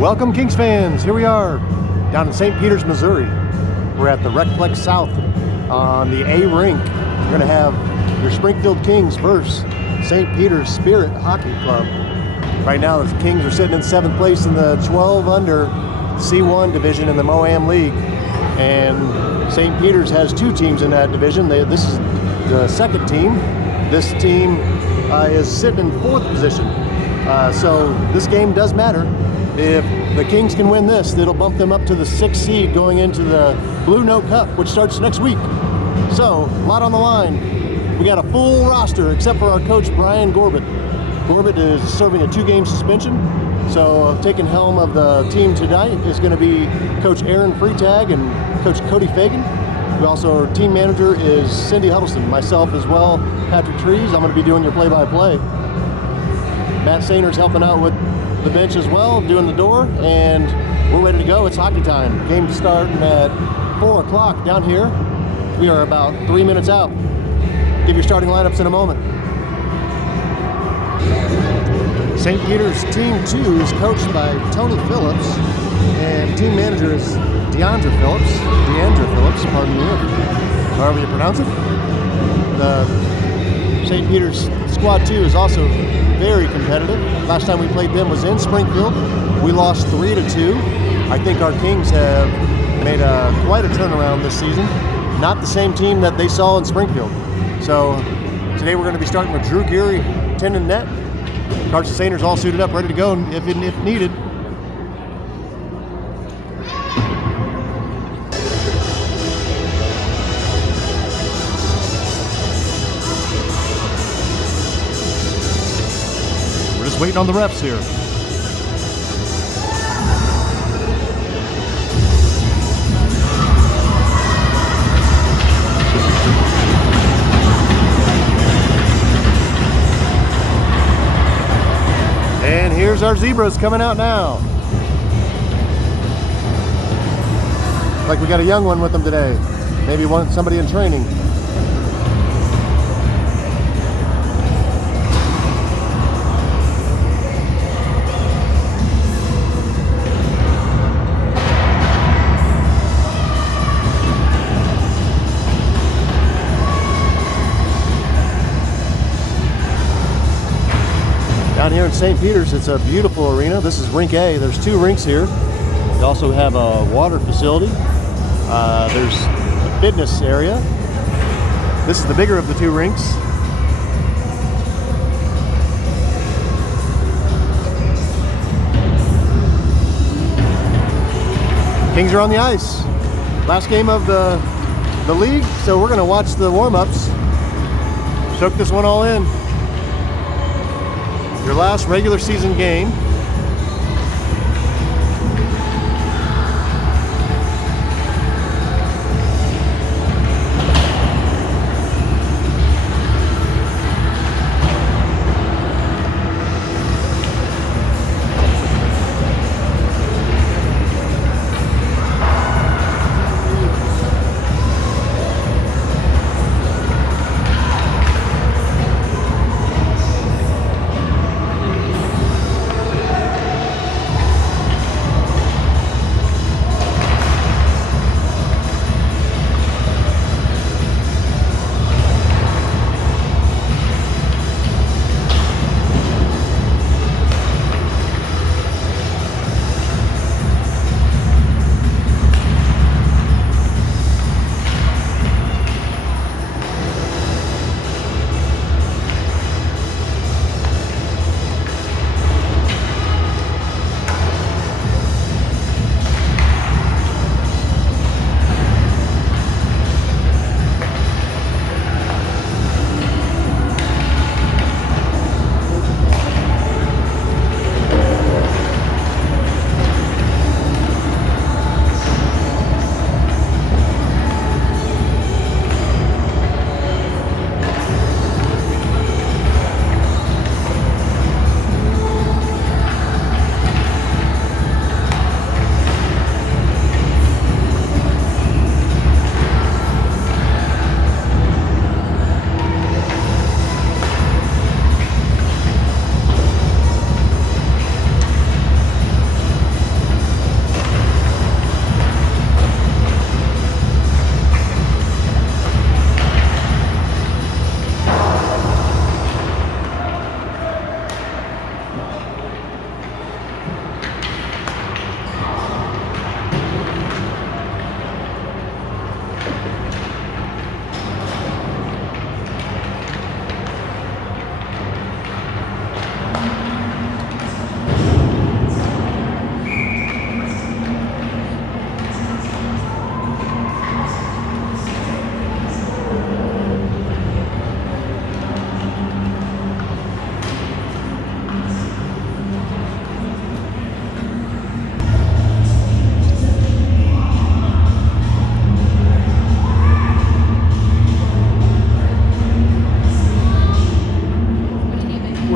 Welcome, Kings fans. Here we are down in St. Peters, Missouri. We're at the Recplex South on the A rink. We're going to have your Springfield Kings versus St. Peters Spirit Hockey Club. Right now, the Kings are sitting in 7th place in the 12 under C1 division in the Moam League. And St. Peters has 2 teams in that division. This is the 2nd team. This team is sitting in 4th position. So this game does matter. If the Kings can win this, it'll bump them up to the 6th seed going into the Blue Note Cup, which starts next week. So, a lot on the line. We got a full roster except for our coach, Brian Gorbett. Gorbett is serving a 2-game suspension. So, taking helm of the team tonight is going to be Coach Aaron Freitag and Coach Cody Fagan. We also, our team manager is Cindy Huddleston, myself as well, Patrick Trees. I'm going to be doing your play-by-play. Matt Sainer's helping out with the bench as well, doing the door, and we're ready to go. It's hockey time. Game starting at 4 o'clock down here. We are about 3 minutes out. Give your starting lineups in a moment. St. Peters Team 2 is coached by Tony Phillips, and team manager is Deandra Phillips, pardon me, however you pronounce it. The St. Peters Squad 2 is also very competitive. Last time we played them was in Springfield. We lost 3-2. I think our Kings have made quite a turnaround this season. Not the same team that they saw in Springfield. So today we're going to be starting with Drew Geary, 10 in net. Carson Sainer's all suited up, ready to go if needed. Just waiting on the refs here. And here's our Zebras coming out now. Like we got a young one with them today. Maybe somebody in training. Down here in St. Peters, it's a beautiful arena. This is Rink A. There's 2 rinks here. We also have a water facility. There's a fitness area. This is the bigger of the 2 rinks. Kings are on the ice. Last game of the league, so we're going to watch the warm-ups. Soak this one all in. Your last regular season game.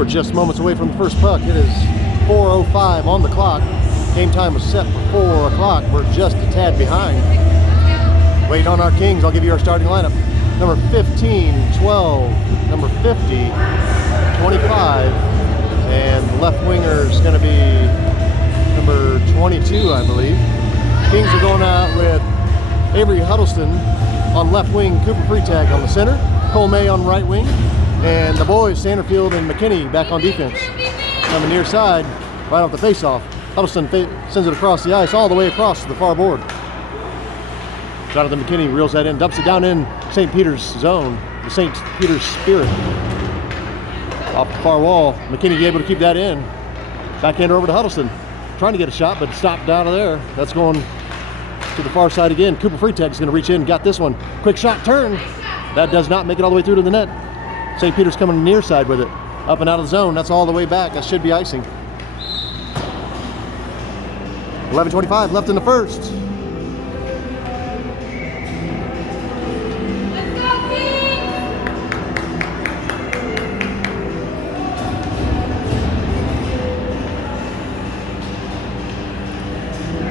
We're just moments away from the first puck. It is 4:05 on the clock. Game time was set for 4 o'clock. We're just a tad behind. Waiting on our Kings. I'll give you our starting lineup. Number 15, 12, number 50, 25, and the left winger is going to be number 22, I believe. Kings are going out with Avery Huddleston on left wing, Cooper Freitag on the center, Cole May on right wing, and the boys, Sanderfield and McKinney, back on defense. On the near side, right off the face-off, Huddleston sends it across the ice all the way across to the far board. Jonathan McKinney reels that in, dumps it down in St. Peter's zone, the St. Peter's Spirit. Off the far wall, McKinney able to keep that in. Backhander over to Huddleston. Trying to get a shot, but stopped out of there. That's going to the far side again. Cooper Freitag's going to reach in, got this one. Quick shot, turn. That does not make it all the way through to the net. St. Peter's coming near side with it. Up and out of the zone, that's all the way back. That should be icing. 11:25 left in the first.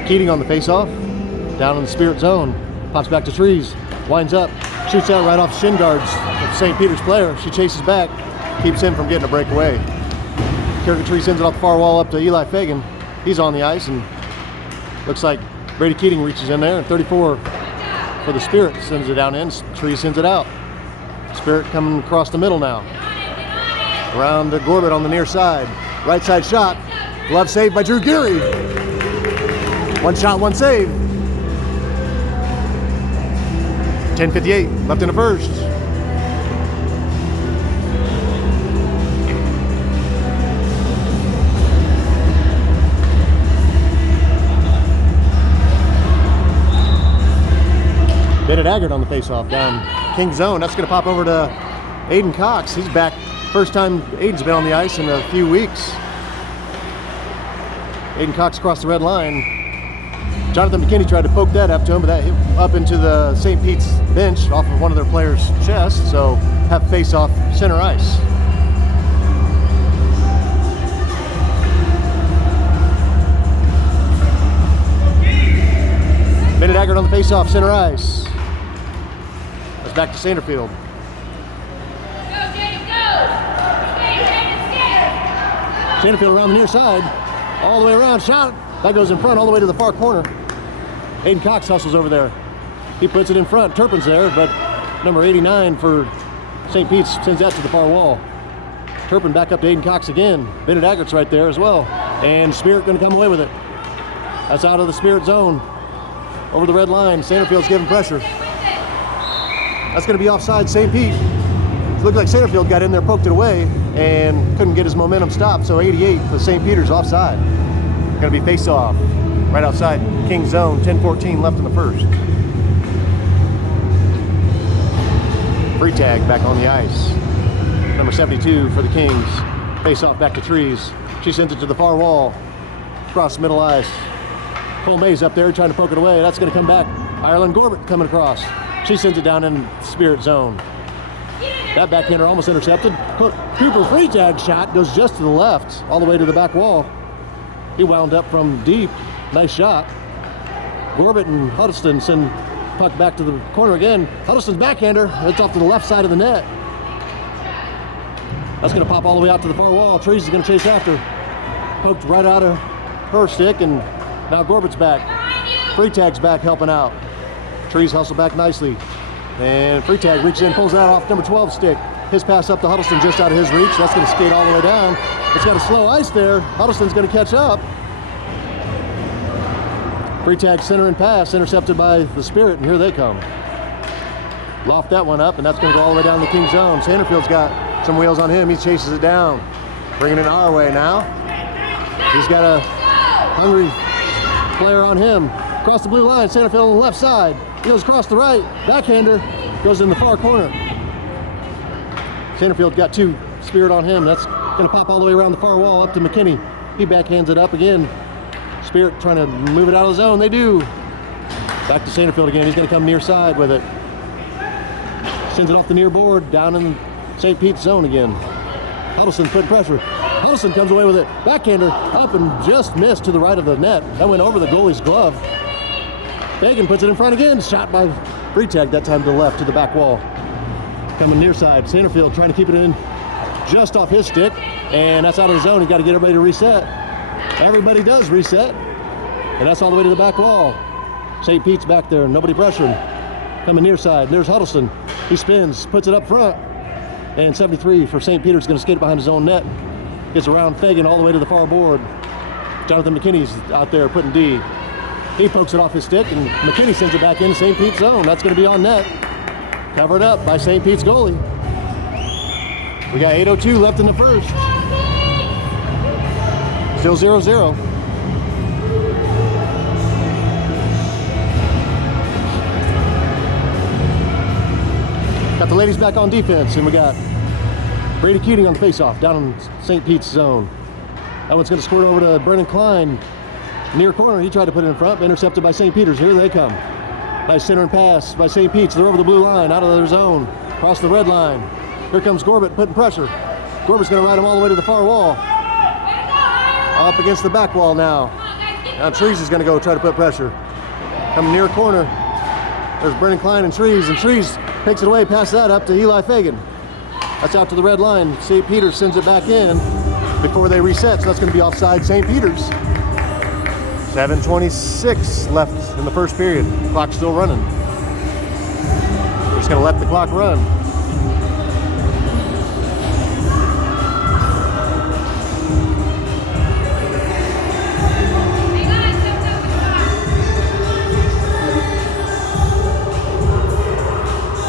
Keating on the face-off, down in the Spirit zone, pops back to Trees, winds up, shoots out right off shin guards of St. Peter's player. She chases back, keeps him from getting a breakaway. Kirk Trees sends it off the far wall up to Eli Fagan. He's on the ice, and looks like Brady Keating reaches in there, and 34 for the Spirit sends it down in. Trees sends it out. Spirit coming across the middle now. Around to Gorbett on the near side. Right side shot, glove saved by Drew Geary. One shot, one save. 10:58 left in the first. Bennett Aggart on the faceoff down King zone. That's going to pop over to Aiden Cox. He's back. First time Aiden's been on the ice in a few weeks. Aiden Cox across the red line. Jonathan McKinney tried to poke that up to him, but that hit up into the St. Pete's bench off of one of their players' chest, so have face-off center ice. Bennett Aggart on the face-off center ice. That's back to Sanderfield. Sanderfield around the near side, all the way around, shot. That goes in front all the way to the far corner. Aiden Cox hustles over there. He puts it in front. Turpin's there, but number 89 for St. Pete's sends that to the far wall. Turpin back up to Aiden Cox again. Bennett Aggart's right there as well. And Spirit going to come away with it. That's out of the Spirit zone. Over the red line. Sanderfield's giving pressure. That's going to be offside St. Pete. It looked like Sanderfield got in there, poked it away, and couldn't get his momentum stopped. So 88 for St. Peter's offside. Going to be face-off right outside King zone. 10:14 left in the first. Freitag back on the ice. Number 72 for the Kings. Face-off back to Trees. She sends it to the far wall. Across middle ice. Cole May's up there trying to poke it away. That's going to come back. Ireland Gorbett coming across. She sends it down in Spirit zone. That backhander almost intercepted. Cooper Freitag's shot goes just to the left, all the way to the back wall. He wound up from deep. Nice shot. Gorbett and Huddleston send puck back to the corner again. Huddleston's backhander. It's off to the left side of the net. That's going to pop all the way out to the far wall. Trees is going to chase after. Poked right out of her stick, and now Gorbett's back. Freitag's back helping out. Trees hustle back nicely. And Freitag reaches in, pulls that off number 12 stick. His pass up to Huddleston just out of his reach. That's going to skate all the way down. It's got a slow ice there. Huddleston's going to catch up. Freitag center and pass, intercepted by the Spirit, and here they come. Loft that one up, and that's going to go all the way down the King zone. Sanderfield's got some wheels on him. He chases it down. Bringing it our way now. He's got a hungry player on him. Across the blue line, Sanderfield on the left side. He goes across the right. Backhander goes in the far corner. Sanderfield got two Spirit on him. That's going to pop all the way around the far wall up to McKinney. He backhands it up again. Spirit trying to move it out of the zone. They do. Back to Sanderfield again. He's going to come near side with it. Sends it off the near board down in St. Pete's zone again. Huddleston putting pressure. Huddleston comes away with it. Backhander up and just missed to the right of the net. That went over the goalie's glove. Fagan puts it in front again. Shot by Freitag, that time to the left, to the back wall. Coming near side. Centerfield trying to keep it in just off his stick. And that's out of the zone. He's got to get everybody to reset. Everybody does reset. And that's all the way to the back wall. St. Pete's back there. Nobody pressuring. Coming near side. There's Huddleston. He spins. Puts it up front. And 73 for St. Peter's going to skate behind his own net. Gets around Fagan all the way to the far board. Jonathan McKinney's out there putting D. He pokes it off his stick, and McKinney sends it back into St. Pete's zone. That's going to be on net. Covered up by St. Pete's goalie. We got 8:02 left in the first. Still 0-0. Got the ladies back on defense, and we got Brady Keating on the faceoff down in St. Pete's zone. That one's going to squirt over to Brennan Klein. Near corner, he tried to put it in front, intercepted by St. Peter's. Here they come. Nice center and pass by St. Pete's. They're over the blue line, out of their zone, across the red line. Here comes Gorbett putting pressure. Gorbett's going to ride him all the way to the far wall. Up against the back wall now. Now Trees is going to go try to put pressure. Coming near corner. There's Brennan Klein and Trees takes it away, passes that up to Eli Fagan. That's out to the red line. St. Peter's sends it back in before they reset, so that's going to be offside St. Peter's. 7:26 left in the first period. Clock's still running. We're just going to let the clock run.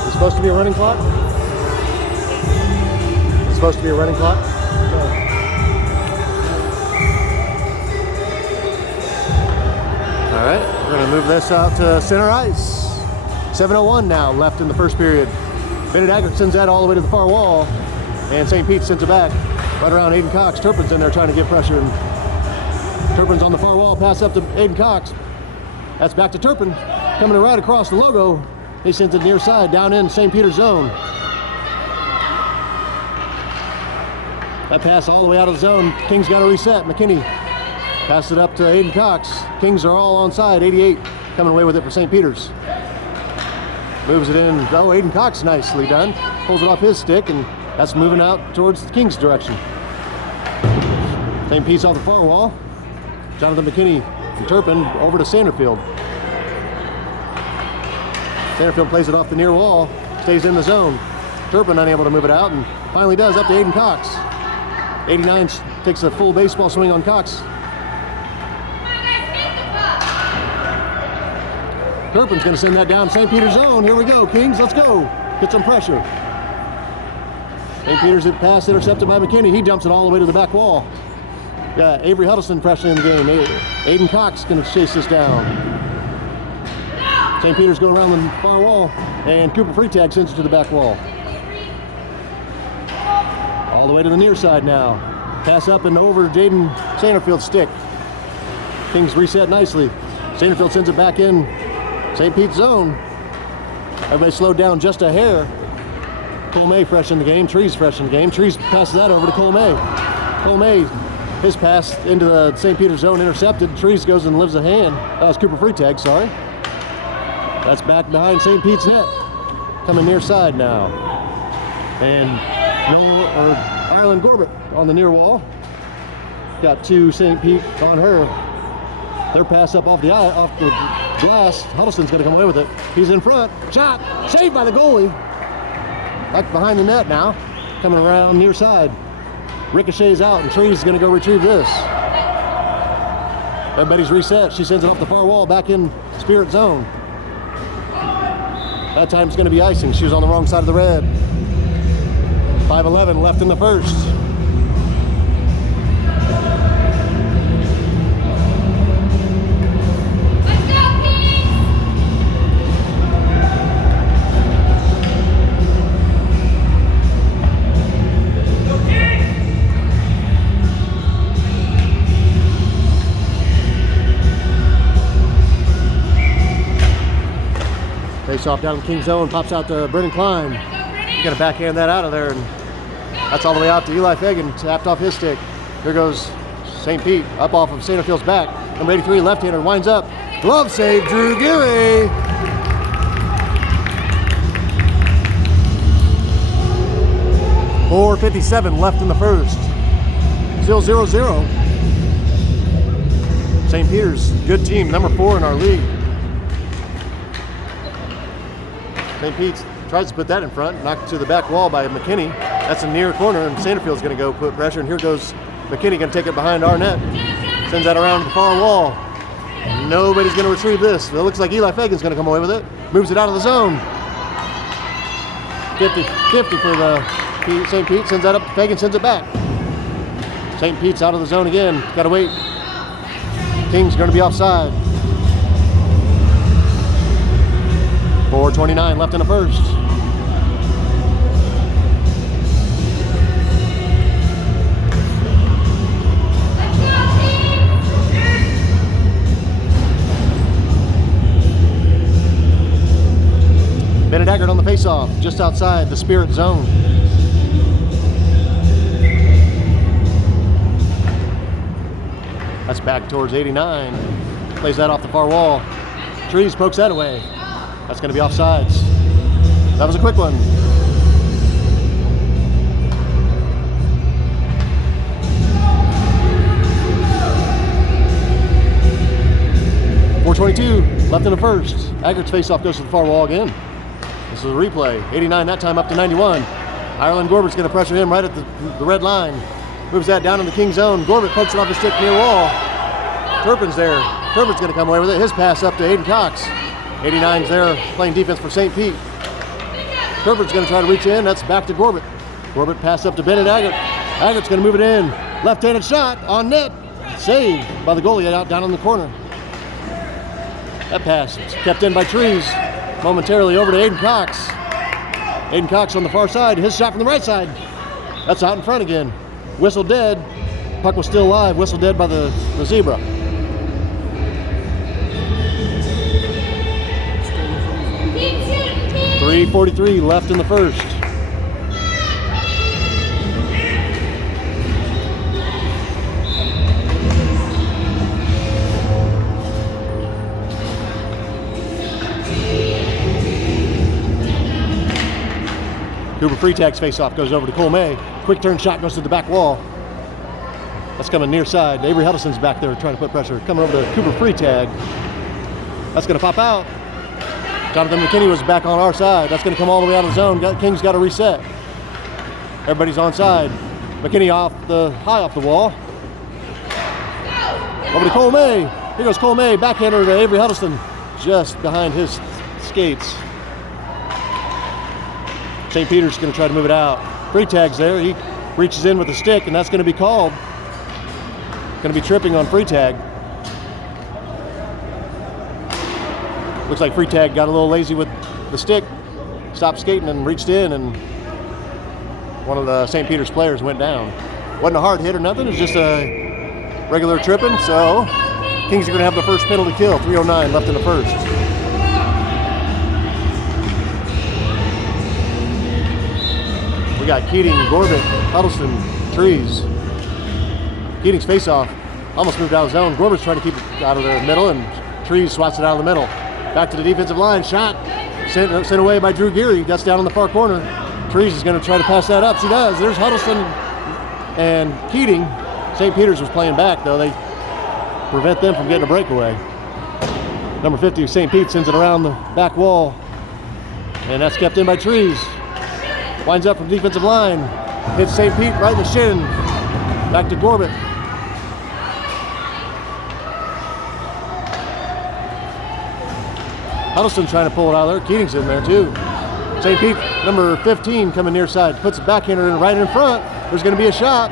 Is it supposed to be a running clock? Is it supposed to be a running clock? No. All right, we're going to move this out to center ice. 7:01 now left in the first period. Bennett Aggert sends that all the way to the far wall, and St. Pete sends it back right around Aiden Cox. Turpin's in there trying to get pressure, and Turpin's on the far wall, pass up to Aiden Cox. That's back to Turpin, coming right across the logo. He sends it near side, down in St. Peter's zone. That pass all the way out of the zone. Kings got to reset. McKinney pass it up to Aiden Cox. Kings are all on side. 88 coming away with it for St. Peter's. Moves it in. Oh, Aiden Cox nicely done. Pulls it off his stick, and that's moving out towards the Kings direction. St. Pete's off the far wall. Jonathan McKinney and Turpin over to Sanderfield. Sanderfield plays it off the near wall. Stays in the zone. Turpin unable to move it out, and finally does up to Aiden Cox. 89 takes a full baseball swing on Cox. Turpin's going to send that down St. Peter's zone. Here we go, Kings. Let's go. Get some pressure. St. Peter's pass intercepted by McKinney. He dumps it all the way to the back wall. Yeah, Avery Huddleston pressuring the game. Aiden Cox going to chase this down. St. Peter's going around the far wall, and Cooper Freitag sends it to the back wall. All the way to the near side now. Pass up and over Jaden Sanderfield's stick. Kings reset nicely. Sanderfield sends it back in St. Pete's zone. Everybody slowed down just a hair. Cole May fresh in the game. Trees fresh in the game. Trees passes that over to Cole May. Cole May, his pass into the St. Peter's zone intercepted. Trees goes and lives a hand. That was Cooper Freitag, sorry. That's back behind St. Pete's net. Coming near side now. And Ireland Gorbett on the near wall. Got two St. Pete on her. Their pass up off the glass. Huddleston's going to come away with it. He's in front. Shot. Saved by the goalie. Back behind the net now. Coming around near side. Ricochets out, and Trees is going to go retrieve this. Everybody's reset. She sends it off the far wall back in Spirit zone. That time it's going to be icing. She was on the wrong side of the red. 5:11 left in the first. Face off down in King's zone, pops out to Brennan Klein. He's going to backhand that out of there and That's all the way out to Eli Fagan, tapped off his stick. Here goes St. Pete, up off of Sanderfield's back. Number 83, left-hander, winds up. Glove save, Drew Geary. .457 left in the first. Still 0-0. St. Peter's, good team, number 4 in our league. St. Pete's tries to put that in front, knocked to the back wall by McKinney. That's a near corner, and Sanderfield's going to go put pressure, and here goes McKinney, going to take it behind our net. Sends that around to the far wall. Nobody's going to retrieve this. It looks like Eli Fagan's going to come away with it. Moves it out of the zone. 50-50 for the St. Pete. Sends that up. Fagan sends it back. St. Pete's out of the zone again. Got to wait. King's going to be offside. 4:29 left in the first. Bennett Eggert on the faceoff, just outside the Spirit zone. That's back towards 89. Plays that off the far wall. Trees pokes that away. That's going to be offsides. That was a quick one. .422 left in the first. Eggert's faceoff goes to the far wall again. This is a replay. 89 that time up to 91. Ireland Gorbert's going to pressure him right at the red line. Moves that down in the King zone. Gorbert pokes it off his stick near wall. Turpin's there. Turpin's going to come away with it. His pass up to Aiden Cox. 89's there playing defense for St. Pete. Turpin's going to try to reach in. That's back to Gorbert. Gorbert pass up to Bennett Eggert. Eggert's going to move it in. Left-handed shot on net. Saved by the goalie out down in the corner. That pass kept in by Trees. Momentarily over to Aiden Cox. Aiden Cox on the far side. His shot from the right side. That's out in front again. Whistle dead. Puck was still alive. Whistle dead by the zebra. .343 left in the first. Cooper Freetag's faceoff goes over to Cole May. Quick turn shot goes to the back wall. That's coming near side. Avery Huddleston's back there trying to put pressure. Coming over to Cooper Freetag. That's going to pop out. Jonathan McKinney was back on our side. That's going to come all the way out of the zone. King's got to reset. Everybody's on side. McKinney high off the wall. Over to Cole May. Here goes Cole May. Backhander to Avery Huddleston. Just behind his skates. St. Peter's going to try to move it out. Freetag's there. He reaches in with a stick, and that's going to be called. Going to be tripping on Freetag. Looks like Freetag got a little lazy with the stick, stopped skating and reached in, and one of the St. Peter's players went down. Wasn't a hard hit or nothing. It was just a regular tripping, so Kings are going to have the first penalty kill. 3:09 left in the first. We got Keating, Gorbett, Huddleston, Trees. Keating's face-off almost moved out of zone. Gorbert's trying to keep it out of the middle, and Trees swats it out of the middle. Back to the defensive line. Shot sent away by Drew Geary. That's down in the far corner. Trees is going to try to pass that up. She does. There's Huddleston and Keating. St. Peter's was playing back, though. They prevent them from getting a breakaway. Number 50, St. Pete, sends it around the back wall, and that's kept in by Trees. Winds up from defensive line. Hits St. Pete right in the shin. Back to Gorbett. Huddleston trying to pull it out of there. Keating's in there too. St. Pete, number 15, coming near side. Puts a backhander in right in front. There's going to be a shot.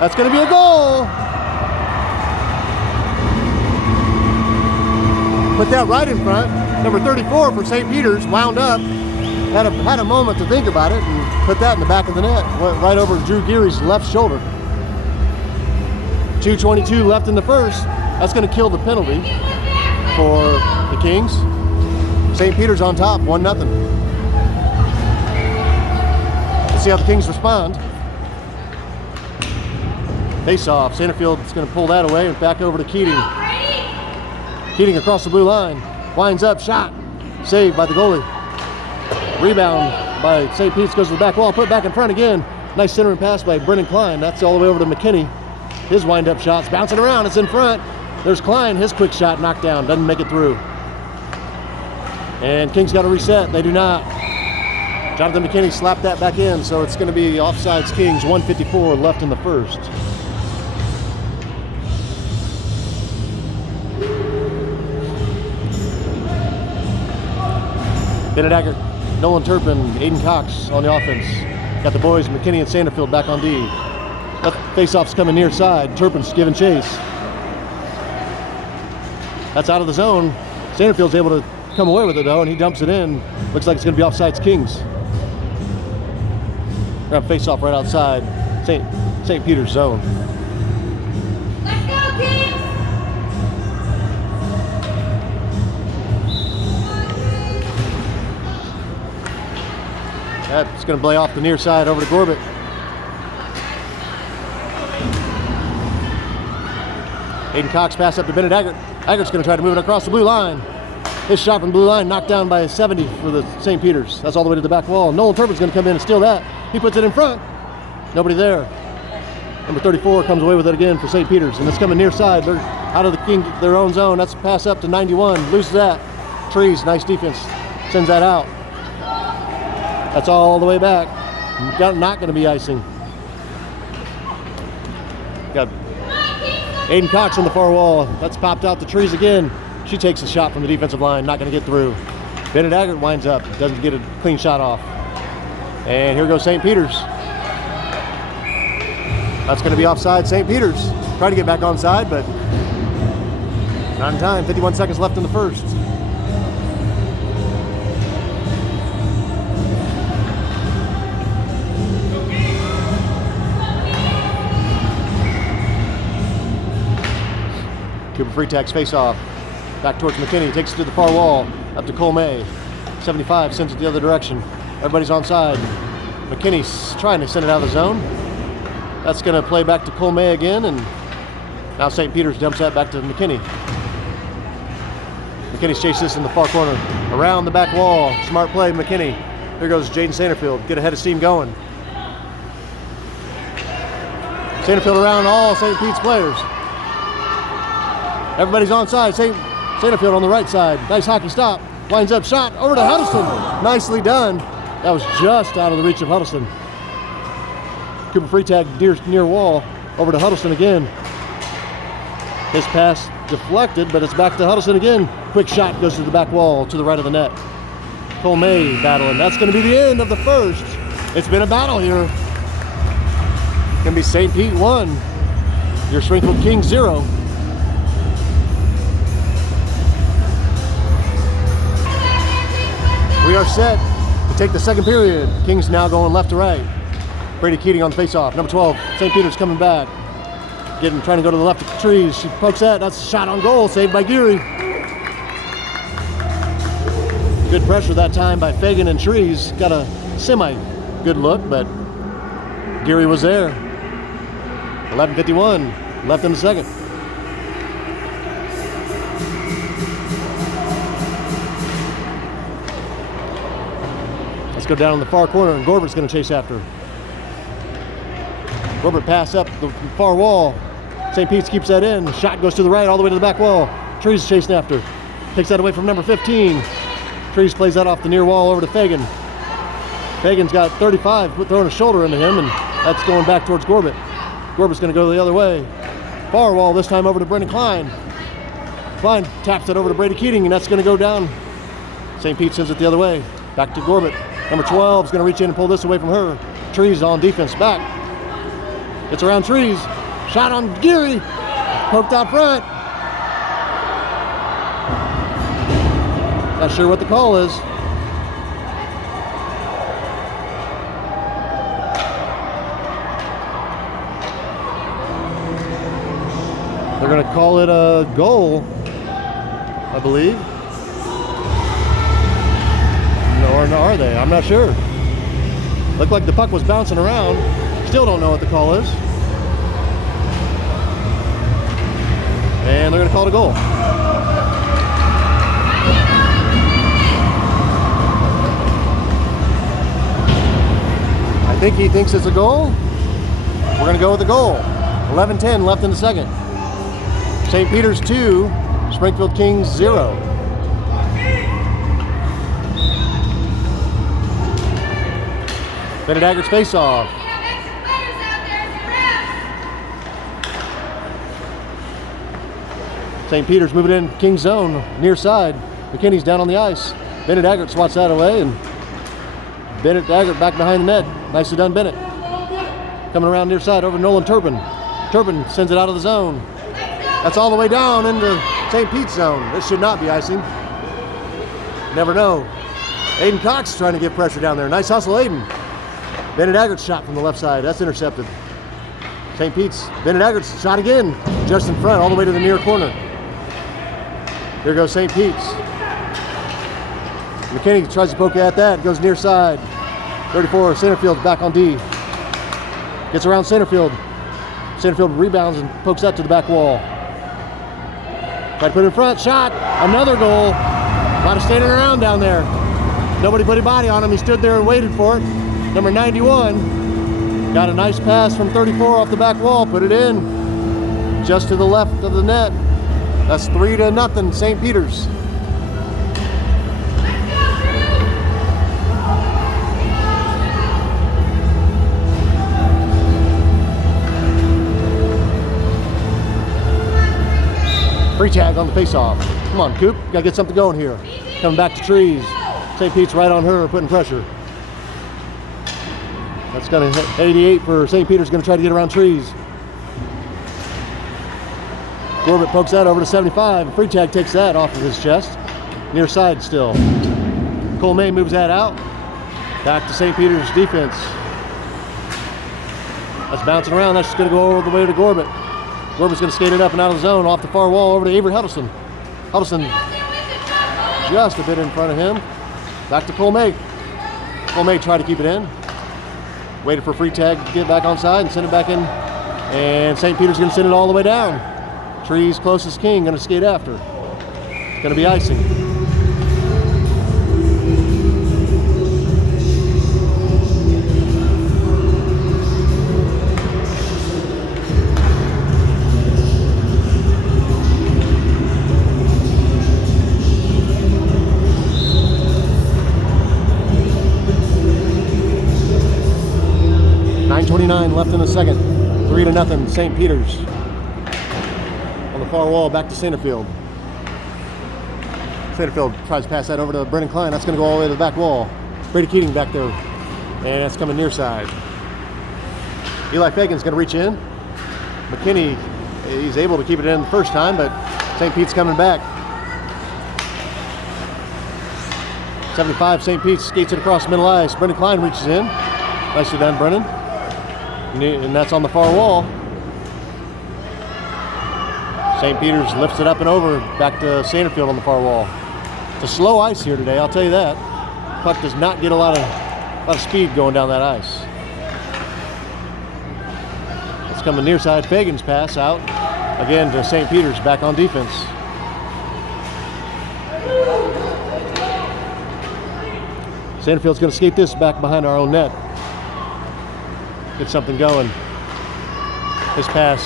That's going to be a goal. Put that right in front. Number 34 for St. Peter's wound up. Had a moment to think about it and put that in the back of the net. Went right over Drew Geary's left shoulder. 2:22 left in the first. That's going to kill the penalty for the Kings. St. Peter's on top, 1-0. Let's see how the Kings respond. Face off. Sanderfield's going to pull that away and back over to Keating. Keating across the blue line. Winds up, shot. Saved by the goalie. Rebound by St. Pete's, goes to the back wall. Put back in front again. Nice centering pass by Brendan Klein. That's all the way over to McKinney. His wind-up shot's bouncing around. It's in front. There's Klein. His quick shot knocked down. Doesn't make it through. And Kings got to reset. They do not. Jonathan McKinney slapped that back in, so it's going to be offsides Kings. 1:54 left in the first. Bennett Aggert, Nolan Turpin, Aiden Cox on the offense. Got the boys, McKinney and Sanderfield, back on D. Face-off's coming near side. Turpin's giving chase. That's out of the zone. Sanderfield's able to come away with it though, and he dumps it in. Looks like it's going to be offsides Kings. We're going to face off right outside St. Peter's zone. Let's go, Kings! That's going to play off the near side over to Gorbett. Aiden Cox pass up to Bennett Aggert. Aggert's going to try to move it across the blue line. His shot from the blue line knocked down by 70 for the St. Peter's. That's all the way to the back wall. Nolan Turpin's going to come in and steal that. He puts it in front. Nobody there. Number 34 comes away with it again for St. Peter's, and it's coming near side. They're out of their own zone. That's a pass up to 91. Loses that. Trees, nice defense. Sends that out. That's all the way back. Not going to be icing. Got Aiden Cox on the far wall. That's popped out to Trees again. She takes a shot from the defensive line. Not going to get through. Bennett Aggert winds up. Doesn't get a clean shot off. And here goes St. Peter's. That's going to be offside St. Peter's. Trying to get back onside, but not in time. 51 seconds left in the first. Cooper Freetag's face off. Back towards McKinney. Takes it to the far wall. Up to Cole May. 75 sends it the other direction. Everybody's onside. McKinney's trying to send it out of the zone. That's going to play back to Cole May again, and now St. Peter's dumps that back to McKinney. McKinney's chased this in the far corner. Around the back wall. Smart play, McKinney. Here goes Jaden Sanderfield. Get ahead of steam going. Sanderfield around all St. Pete's players. Everybody's onside. Sanderfield on the right side. Nice hockey stop. Winds up shot over to Huddleston. Nicely done. That was just out of the reach of Huddleston. Cooper Freetag near wall. Over to Huddleston again. His pass deflected, but it's back to Huddleston again. Quick shot goes to the back wall to the right of the net. Cole May battling. That's going to be the end of the first. It's been a battle here. It's going to be St. Pete 1. Your Springfield Kings 0. We are set to take the second period. Kings now going left to right. Brady Keating on the face-off. Number 12, St. Peter's coming back. Trying to go to the left of the trees. She pokes that. That's a shot on goal. Saved by Geary. Good pressure that time by Fagan and Trees. Got a semi-good look, but Geary was there. 11:51 left in the second. Let's go down in the far corner, and Gorbert's going to chase after. Gorbert pass up the far wall. St. Pete's keeps that in. Shot goes to the right all the way to the back wall. Trees chasing after. Takes that away from number 15. Trees plays that off the near wall over to Fagan. Fagan's got 35, throwing a shoulder into him, and that's going back towards Gorbert. Gorbert's going to go the other way. Far wall, this time over to Brendan Klein. Klein taps it over to Brady Keating, and that's going to go down. St. Pete sends it the other way. Back to Gorbert. Number 12 is going to reach in and pull this away from her. Trees on defense. Back. It's around Trees. Shot on Geary. Poked out front. Not sure what the call is. They're going to call it a goal, I believe. Or are they? I'm not sure. Looked like the puck was bouncing around. Still don't know what the call is. And they're going to call it a goal. I think he thinks it's a goal. We're going to go with the goal. 11:10 left in the second. St. Peter's 2, Springfield Kings 0. Bennett Aggert's face-off. St. Peter's moving in King's zone, near side. McKinney's down on the ice. Bennett Aggert swats that away, and Bennett Aggert back behind the net. Nicely done, Bennett. Coming around near side over Nolan Turpin. Turpin sends it out of the zone. That's all the way down into St. Pete's zone. This should not be icing. Never know. Aiden Cox trying to get pressure down there. Nice hustle, Aiden. Bennett Aggert's shot from the left side. That's intercepted. St. Pete's. Bennett Aggert's shot again. Just in front, all the way to the near corner. Here goes St. Pete's. McKinney tries to poke at that. Goes near side. 34, Centerfield back on D. Gets around Centerfield. Centerfield rebounds and pokes that to the back wall. Try to put it in front. Shot. Another goal. A lot of standing around down there. Nobody put a body on him. He stood there and waited for it. Number 91. Got a nice pass from 34 off the back wall. Put it in. Just to the left of the net. That's 3-0, St. Peter's. Free tag on the face-off. Come on, Coop. Gotta get something going here. Coming back to Trees. St. Pete's right on her, putting pressure. That's gonna hit 88 for St. Peter's. Gonna try to get around Trees. Corbett pokes that over to 75. Free tag takes that off of his chest. Near side still. Cole May moves that out. Back to St. Peter's defense. That's bouncing around. That's just going to go all the way to Corbett. Corbett's going to skate it up and out of the zone off the far wall over to Avery Huddleston. Huddleston just a bit in front of him. Back to Cole May. Cole May tried to keep it in. Waited for free tag to get back on side and send it back in. And St. Peter's going to send it all the way down. Trees closest King going to skate after. It's going to be icing. .9:29 left in the second. 3-0, St. Peter's. Far wall back to Centerfield. Centerfield tries to pass that over to Brendan Klein. That's going to go all the way to the back wall. Brady Keating back there. And it's coming near side. Eli Fagan's going to reach in. McKinney, he's able to keep it in the first time, but St. Pete's coming back. 75, St. Pete's skates it across the middle ice. Brendan Klein reaches in. Nicely done, Brendan. And that's on the far wall. St. Peter's lifts it up and over, back to Centerfield on the far wall. It's a slow ice here today, I'll tell you that. Puck does not get a lot of speed going down that ice. It's coming near side. Fagan's pass out again to St. Peter's back on defense. Centerfield's going to skate this back behind our own net. Get something going. This pass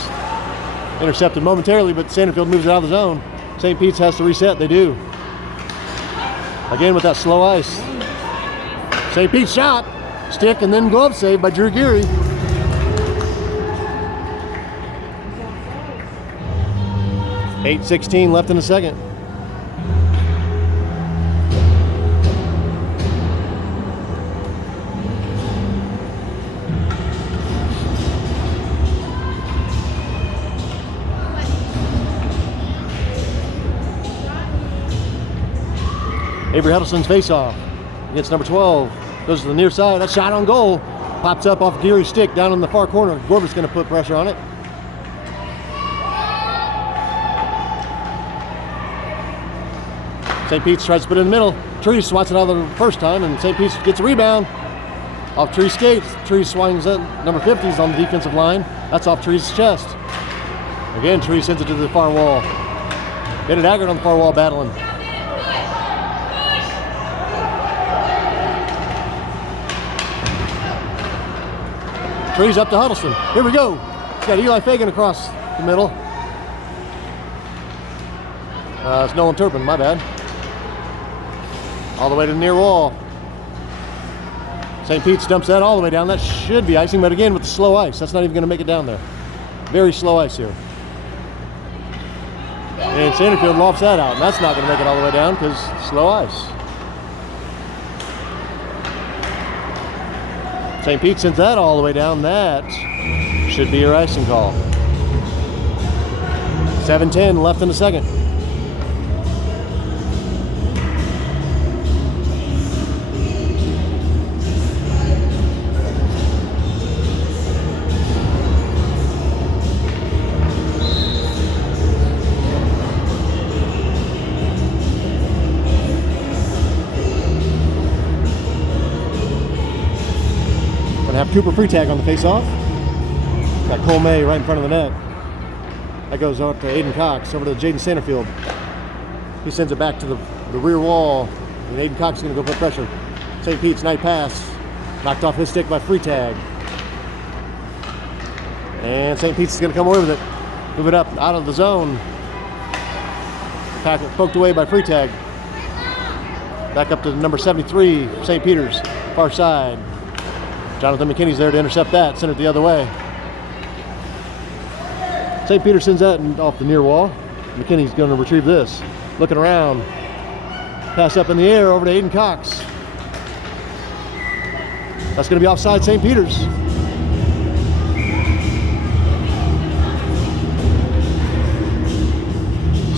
intercepted momentarily, but Centerfield moves it out of the zone. St. Pete's has to reset. They do. Again with that slow ice. St. Pete's shot. Stick and then glove save by Drew Geary. .8:16 left in the second. Avery Huddleston's face-off against number 12. Goes to the near side. That shot on goal. Pops up off Geary's stick down in the far corner. Gorbett's going to put pressure on it. St. Pete's tries to put it in the middle. Trees swats it out the first time, and St. Pete's gets a rebound. Off Tree skates. Tree swings it. Number 50 is on the defensive line. That's off Tree's chest. Again, Tree sends it to the far wall. Benedict Haggard on the far wall battling. Tree's up to Huddleston. Here we go. He's got Eli Fagan across the middle. It's Nolan Turpin, my bad. All the way to the near wall. St. Pete's dumps that all the way down. That should be icing, but again with the slow ice. That's not even going to make it down there. Very slow ice here. And Sanderfield lofts that out, and that's not going to make it all the way down because slow ice. St. Pete sends that all the way down. That should be your icing call. 7:10 left in the second. Have Cooper Freetag on the face-off. Got Cole May right in front of the net. That goes out to Aiden Cox, over to Jaden Sanderfield. He sends it back to the rear wall, and Aiden Cox is going to go put pressure. St. Pete's night pass, knocked off his stick by Freetag. And St. Pete's is going to come away with it. Move it up out of the zone. Packet poked away by Freetag. Back up to number 73, St. Peter's, far side. Jonathan McKinney's there to intercept that, send it the other way. St. Peter sends that off the near wall. McKinney's going to retrieve this. Looking around. Pass up in the air over to Aiden Cox. That's going to be offside St. Peter's.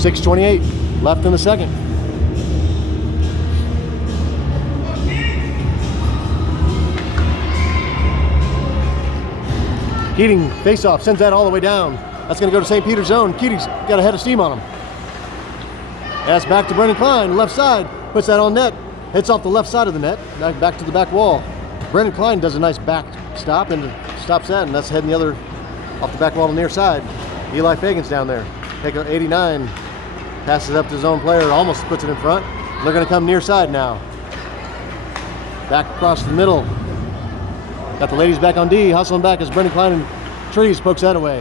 .6:28 left in the second. Keating, face-off, sends that all the way down. That's going to go to St. Peter's zone. Keating's got a head of steam on him. That's back to Brendan Klein, left side. Puts that on net. Hits off the left side of the net. Back to the back wall. Brendan Klein does a nice back stop and stops that, and that's heading the other off the back wall to the near side. Eli Fagan's down there. Take 89. Passes up to his own player. Almost puts it in front. They're going to come near side now. Back across the middle. Got the ladies back on D, hustling back as Brendan Klein and Trees pokes that away.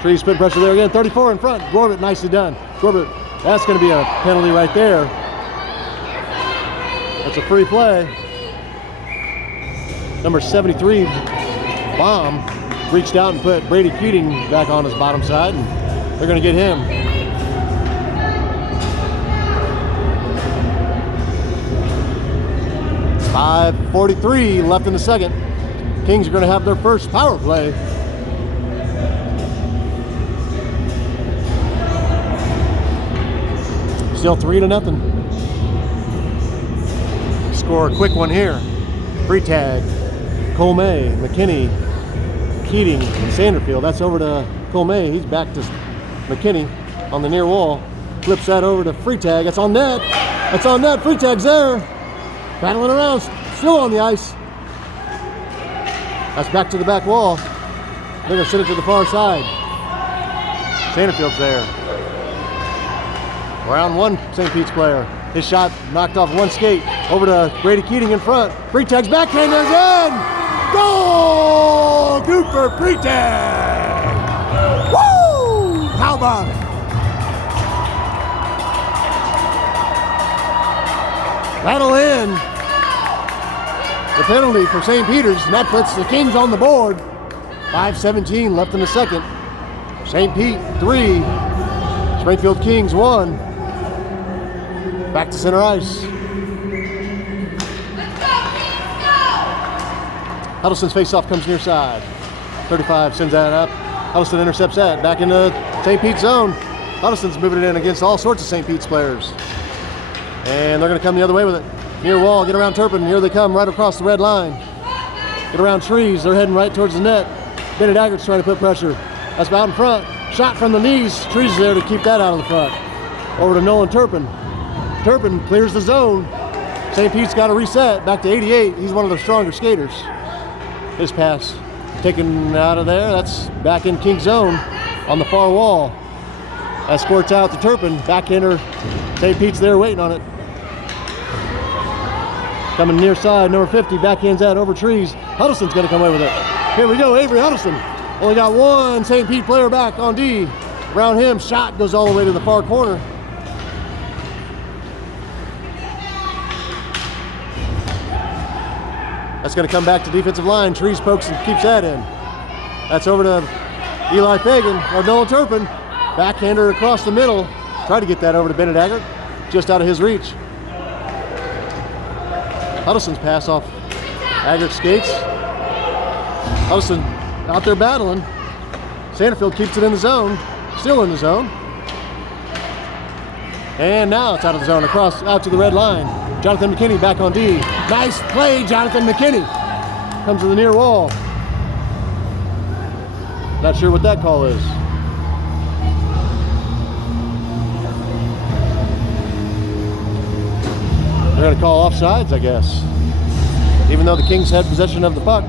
Trees put pressure there again, 34 in front. Gorbett, nicely done. Gorbett, that's going to be a penalty right there. That's a free play. Number 73, Baum, reached out and put Brady Keating back on his bottom side, and they're going to get him. .5:43 left in the second. Kings are going to have their first power play. Still 3-0. Score a quick one here. Freetag, Cole May, McKinney, Keating, and Sanderfield. That's over to Cole May. He's back to McKinney on the near wall. Flips that over to Freetag. That's on net. That's on net. Freetag's there. Battling around, still on the ice. That's back to the back wall. They're going to send it to the far side. Sanderfield's there. Round one, St. Pete's player. His shot knocked off one skate. Over to Brady Keating in front. Freetag's backhand is in! Goal! Cooper Freetag! Woo! How about it? That'll end the penalty for St. Peter's, and that puts the Kings on the board. 5:17 left in the second. St. Pete 3, Springfield Kings 1. Back to center ice. Huddleston's faceoff comes near side. 35 sends that up. Huddleston intercepts that. Back into St. Pete's zone. Huddleston's moving it in against all sorts of St. Pete's players. And they're going to come the other way with it. Near wall, get around Turpin. Here they come right across the red line. Get around Trees. They're heading right towards the net. Benedict Aggert's trying to put pressure. That's out in front. Shot from the knees. Trees is there to keep that out of the front. Over to Nolan Turpin. Turpin clears the zone. St. Pete's got to reset back to 88. He's one of their stronger skaters. His pass taken out of there. That's back in King zone on the far wall. That squirts out to Turpin. Backhander. St. Pete's there waiting on it. Coming near side, number 50, backhands out over trees. Huddleston's going to come away with it. Here we go, Avery Huddleston. Only got one St. Pete player back on D. Around him, shot goes all the way to the far corner. That's going to come back to defensive line. Trees pokes and keeps that in. That's over to Eli Fagan, or Nolan Turpin. Backhander across the middle. Try to get that over to Bennett Aggert. Just out of his reach. Huddleston's pass off Aggert skates. Huddleston out there battling. Sanderfield keeps it in the zone. Still in the zone. And now it's out of the zone, across out to the red line. Jonathan McKinney back on D. Nice play, Jonathan McKinney. Comes to the near wall. Not sure what that call is. They're going to call offsides, I guess. Even though the Kings had possession of the puck.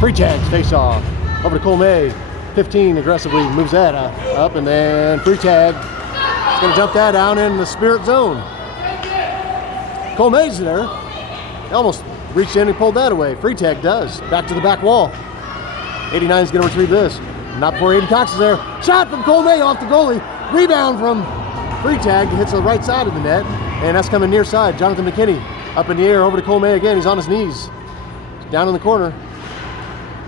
Free tags, face off. Over to Cole May. 15 aggressively moves that up, and then free tag. He's going to dump that down in the Spirit zone. Cole May's there. He almost reached in and pulled that away. Free tag does. Back to the back wall. 89 is going to retrieve this. Not before Aiden Cox is there. Shot from Cole May off the goalie. Rebound from free tag. Hits the right side of the net, and that's coming near side. Jonathan McKinney up in the air over to Cole May again. He's on his knees. Down in the corner.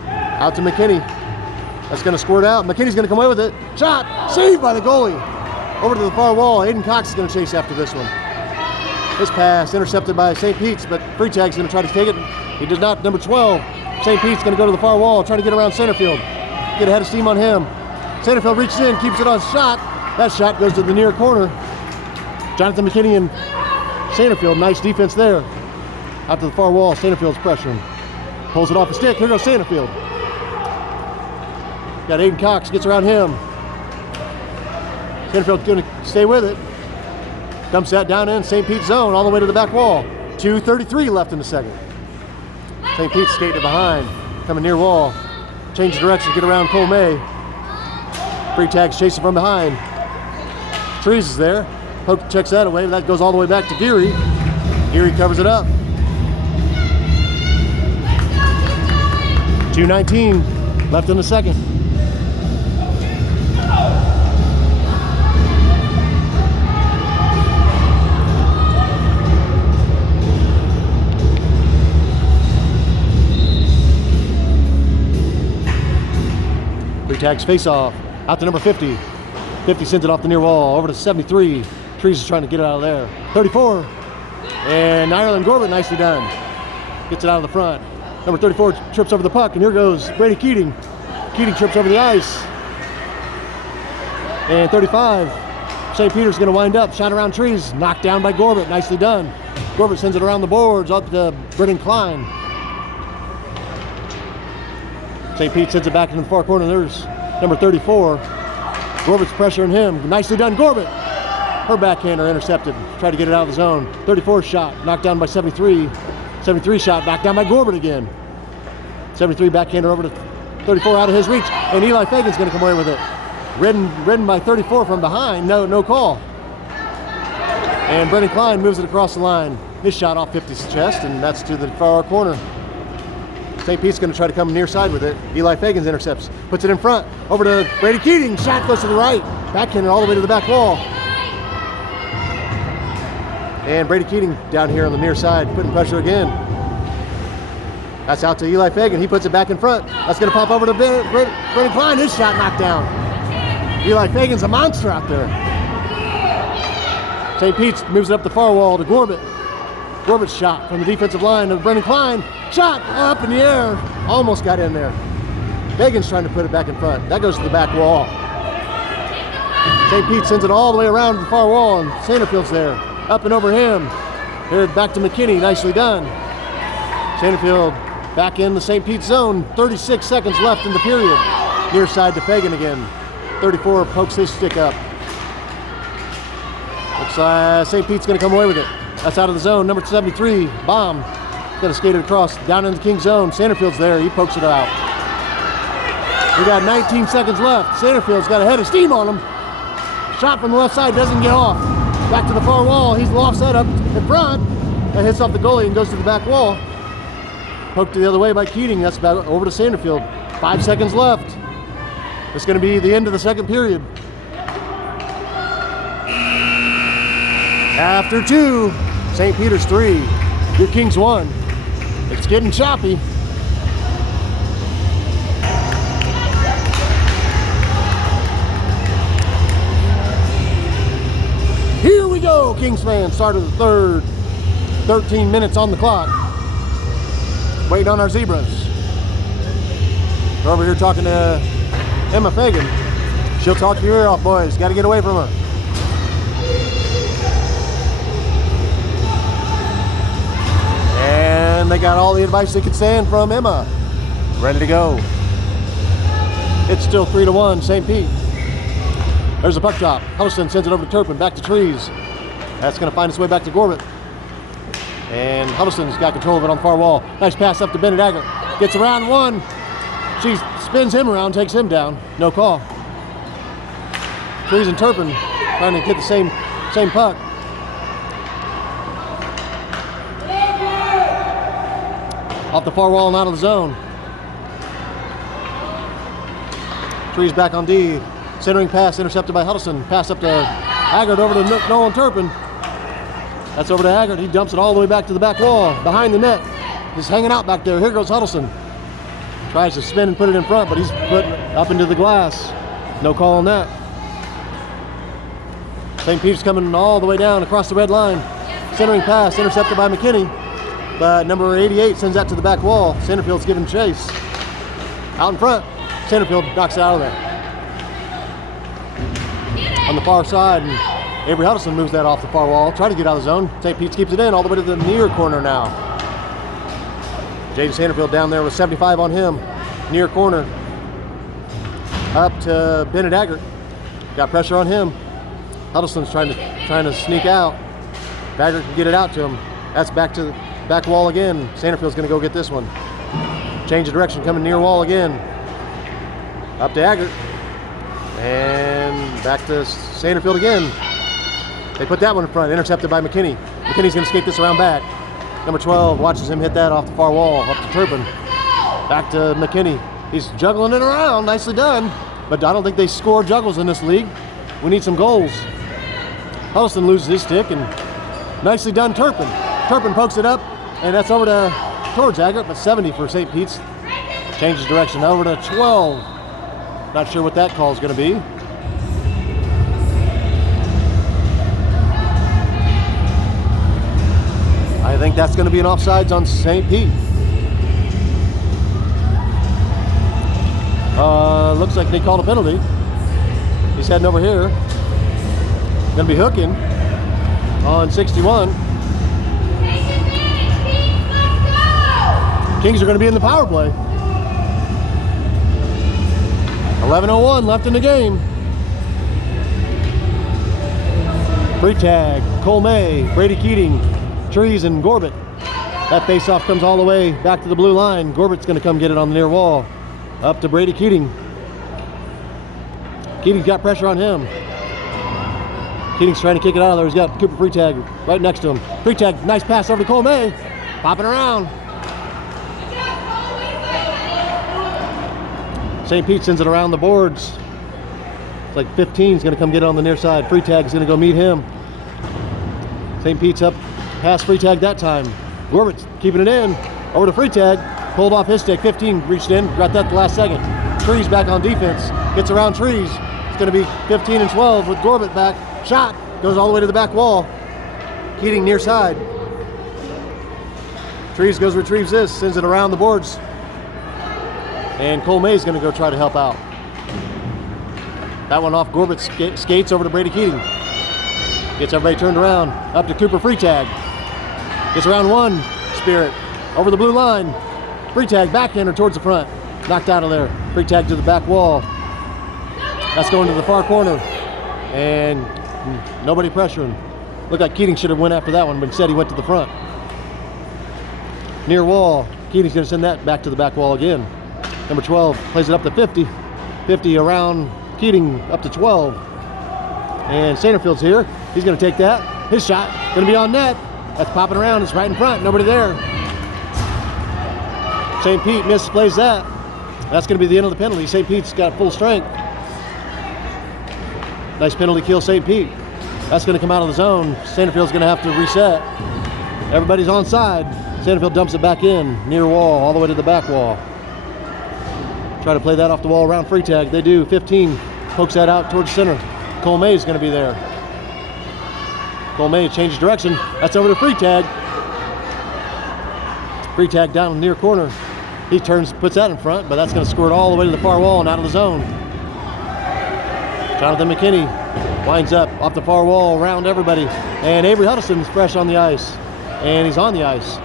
Out to McKinney. That's going to squirt out. McKinney's going to come away with it. Shot! Saved by the goalie. Over to the far wall. Aiden Cox is going to chase after this one. This pass intercepted by St. Pete's, but free tag's going to try to take it. He does not. Number 12. St. Pete's going to go to the far wall, trying to get around Centerfield. Get ahead of steam on him. Centerfield reaches in, keeps it on shot. That shot goes to the near corner. Jonathan McKinney and Centerfield. Nice defense there. Out to the far wall. Centerfield's pressuring. Pulls it off the stick. Here goes Centerfield. Got Aiden Cox, gets around him. Centerfield's going to stay with it. Dumps that down in St. Pete's zone all the way to the back wall. 2:33 left in the second. St. Pete's skating behind. Coming near wall. Change direction, get around Cole May. Free tag's chasing from behind. Trees is there. Poke checks that away. That goes all the way back to Geary. Geary covers it up. 2:19 left in the second. Free tags face off. Out to number 50. 50 sends it off the near wall. Over to 73. Trees is trying to get it out of there. 34. And Ireland Gorbett, nicely done. Gets it out of the front. Number 34 trips over the puck, and here goes Brady Keating. Keating trips over the ice. And 35. St. Peter's going to wind up. Shot around trees. Knocked down by Gorbett. Nicely done. Gorbett sends it around the boards up to Brendan Klein. St. Pete sends it back into the far corner. There's number 34. Gorbett's pressuring him. Nicely done, Gorbett. Her backhander intercepted. Tried to get it out of the zone. 34 shot. Knocked down by 73. 73 shot. Back down by Gorbett again. 73 backhander over to 34 out of his reach. And Eli Fagan's going to come away with it. Ridden by 34 from behind. No call. And Brendan Klein moves it across the line. His shot off 50's chest, and that's to the far corner. St. Pete's going to try to come near side with it. Eli Fagan's intercepts. Puts it in front. Over to Brady Keating. Shot goes to the right. Backhander all the way to the back wall. And Brady Keating down here on the near side, putting pressure again. That's out to Eli Fagan. He puts it back in front. That's going to pop over to Brendan Klein. His shot knocked down. Eli Fagan's a monster out there. St. Pete's moves it up the far wall to Gorbett. Gorbett's shot from the defensive line of Brendan Klein. Shot up in the air. Almost got in there. Fagan's trying to put it back in front. That goes to the back wall. St. Pete sends it all the way around to the far wall, and Sanderfield's there. Up and over him. Here back to McKinney. Nicely done. Sanderfield back in the St. Pete zone. 36 seconds left in the period. Near side to Fagan again. 34 pokes his stick up. Looks like St. Pete's going to come away with it. That's out of the zone. Number 73, Bomb. Going to skate it across down into the King's zone. Sanderfield's there. He pokes it out. We got 19 seconds left. Sanderfield's got a head of steam on him. Shot from the left side doesn't get off. Back to the far wall. He's lost that up in front. That hits off the goalie and goes to the back wall. Poked the other way by Keating. That's about over to Sanderfield. 5 seconds left. It's going to be the end of the second period. After 2, St. Peter's 3, your Kings 1. It's getting choppy. Here we go, Kings fans. Start of the third. 13 minutes on the clock. Waiting on our Zebras. We're over here talking to Emma Fagan. She'll talk your ear off, boys. Got to get away from her. And they got all the advice they could stand from Emma. Ready to go. It's still 3-1, St. Pete. There's a puck drop. Huddleston sends it over to Turpin, back to Trees. That's going to find its way back to Gorbett. And Huddleston's got control of it on the far wall. Nice pass up to Bennett Aggett. Gets around one. She spins him around, takes him down. No call. Trees and Turpin trying to get the same puck. Off the far wall and out of the zone. Trees back on D. Centering pass intercepted by Huddleston. Pass up to Haggard over to Nolan Turpin. That's over to Haggard. He dumps it all the way back to the back wall. Behind the net. Just hanging out back there. Here goes Huddleston. Tries to spin and put it in front, but he's put up into the glass. No call on that. St. Peter's coming all the way down across the red line. Centering pass intercepted by McKinney. But number 88 sends that to the back wall. Sanderfield's giving chase. Out in front. Sanderfield knocks it out of there. On the far side, and Avery Huddleston moves that off the far wall. Try to get out of the zone. St. Pete's keeps it in all the way to the near corner now. Jaden Sanderfield down there with 75 on him. Near corner. Up to Bennett Aggert. Got pressure on him. Huddleston's trying to sneak out. Aggert can get it out to him. That's back to the back wall again. Sanderfield's going to go get this one. Change of direction, coming near wall again. Up to Aggert. And back to Sanderfield again. They put that one in front, intercepted by McKinney. McKinney's going to skate this around back. Number 12 watches him hit that off the far wall, up to Turpin. Back to McKinney. He's juggling it around, nicely done. But I don't think they score juggles in this league. We need some goals. Huddleston loses his stick, and nicely done Turpin. Turpin pokes it up, and that's over towards Aggert, but 70 for St. Pete's. Changes direction over to 12. Not sure what that call is going to be. I think that's going to be an offsides on St. Pete. Looks like they called a penalty. He's heading over here. Going to be hooking on 61. Kings are going to be in the power play. 11:01 left in the game. Free tag, Cole May, Brady Keating, Trees, and Gorbett. That face-off comes all the way back to the blue line. Gorbett's going to come get it on the near wall. Up to Brady Keating. Keating's got pressure on him. Keating's trying to kick it out of there. He's got Cooper Freetag right next to him. Freetag, nice pass over to Cole May. Popping around. St. Pete sends it around the boards. It's like 15 is going to come get it on the near side. Freetag is going to go meet him. St. Pete's up past Freetag that time. Gorbett's keeping it in. Over to Freetag. Pulled off his stick. 15 reached in. Got that the last second. Trees back on defense. Gets around Trees. It's going to be 15 and 12 with Gorbett back. Shot. Goes all the way to the back wall. Keating near side. Trees goes retrieves this. Sends it around the boards. And Cole May's going to go try to help out. That one off Gorbett skates over to Brady Keating. Gets everybody turned around. Up to Cooper Freetag. Gets around one. Spirit. Over the blue line. Freetag backhander towards the front. Knocked out of there. Freetag to the back wall. That's going to the far corner. And nobody pressuring. Looked like Keating should have went after that one, but instead he went to the front. Near wall, Keating's going to send that back to the back wall again. Number 12 plays it up to 50. 50 around Keating up to 12. And Sanderfield's here. He's going to take that. His shot going to be on net. That's popping around. It's right in front. Nobody there. St. Pete misplays that. That's going to be the end of the penalty. St. Pete's got full strength. Nice penalty kill, St. Pete. That's going to come out of the zone. Sanderfield's going to have to reset. Everybody's onside. Sanderfield dumps it back in, near wall, all the way to the back wall. Try to play that off the wall around free tag. They do. 15 pokes that out towards center. Cole May's going to be there. Cole May changes direction. That's over to free tag. Free tag down in the near corner. He turns, puts that in front, but that's going to squirt all the way to the far wall and out of the zone. Jonathan McKinney winds up off the far wall around everybody. And Avery Huddleston's fresh on the ice. And he's on the ice.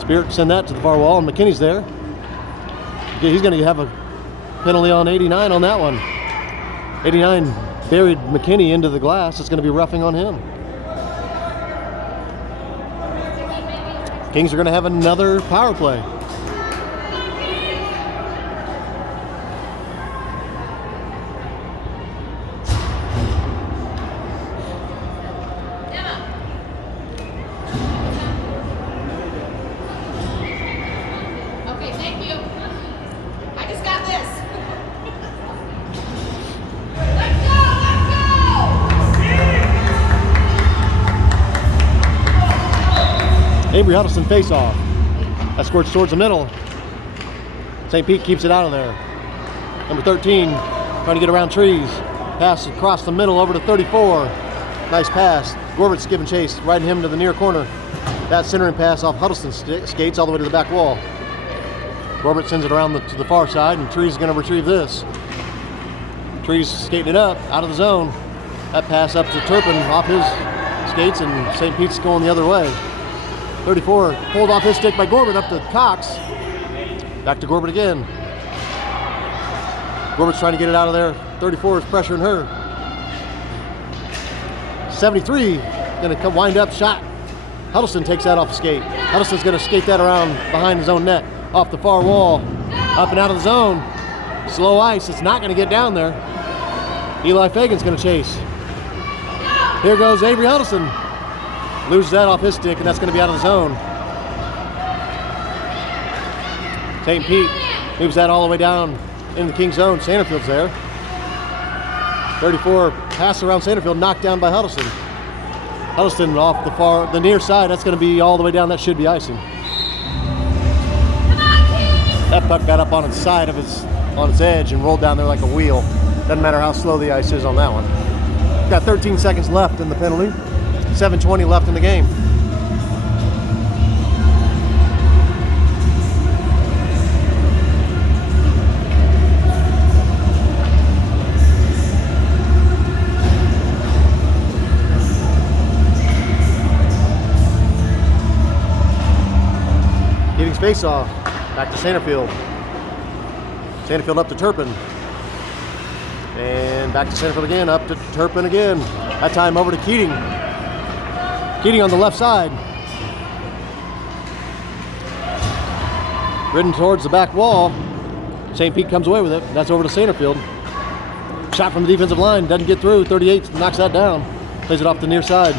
Spirit send that to the far wall, and McKinney's there. He's going to have a penalty on 89 on that one. 89 buried McKinney into the glass. It's going to be roughing on him. Kings are going to have another power play. Okay, thank you. I just got this. Let's go, let's go! Avery Huddleston face-off. That squirts towards the middle. St. Pete keeps it out of there. Number 13 trying to get around trees. Pass across the middle over to 34. Nice pass. Gorbat's giving chase, riding him to the near corner. That centering pass off Huddleston's skates all the way to the back wall. Gorbert sends it around to the far side, and Trees is going to retrieve this. Trees skating it up, out of the zone. That pass up to Turpin off his skates, and St. Pete's going the other way. 34 pulled off his stick by Gorbert up to Cox. Back to Gorbert again. Gorbat's trying to get it out of there. 34 is pressuring her. 73 going to come wind up shot. Huddleston takes that off the skate. Huddleston's going to skate that around behind his own net. Off the far wall, up and out of the zone. Slow ice, it's not going to get down there. Eli Fagan's going to chase. Here goes Avery Huddleston. Loses that off his stick, and that's going to be out of the zone. St. Pete moves that all the way down in the King's zone. Sanderfield's there. 34 pass around Sanderfield, knocked down by Huddleston. Huddleston off the near side, that's going to be all the way down. That should be icing. That puck got up on its side of on its edge and rolled down there like a wheel. Doesn't matter how slow the ice is on that one. Got 13 seconds left in the penalty. 7:20 left in the game. Keating's face-off. Back to Sanderfield. Sanderfield up to Turpin. And back to Sanderfield again, up to Turpin again. That time over to Keating. Keating on the left side. Ridden towards the back wall. St. Pete comes away with it. That's over to Sanderfield. Shot from the defensive line, doesn't get through. 38 knocks that down. Plays it off the near side.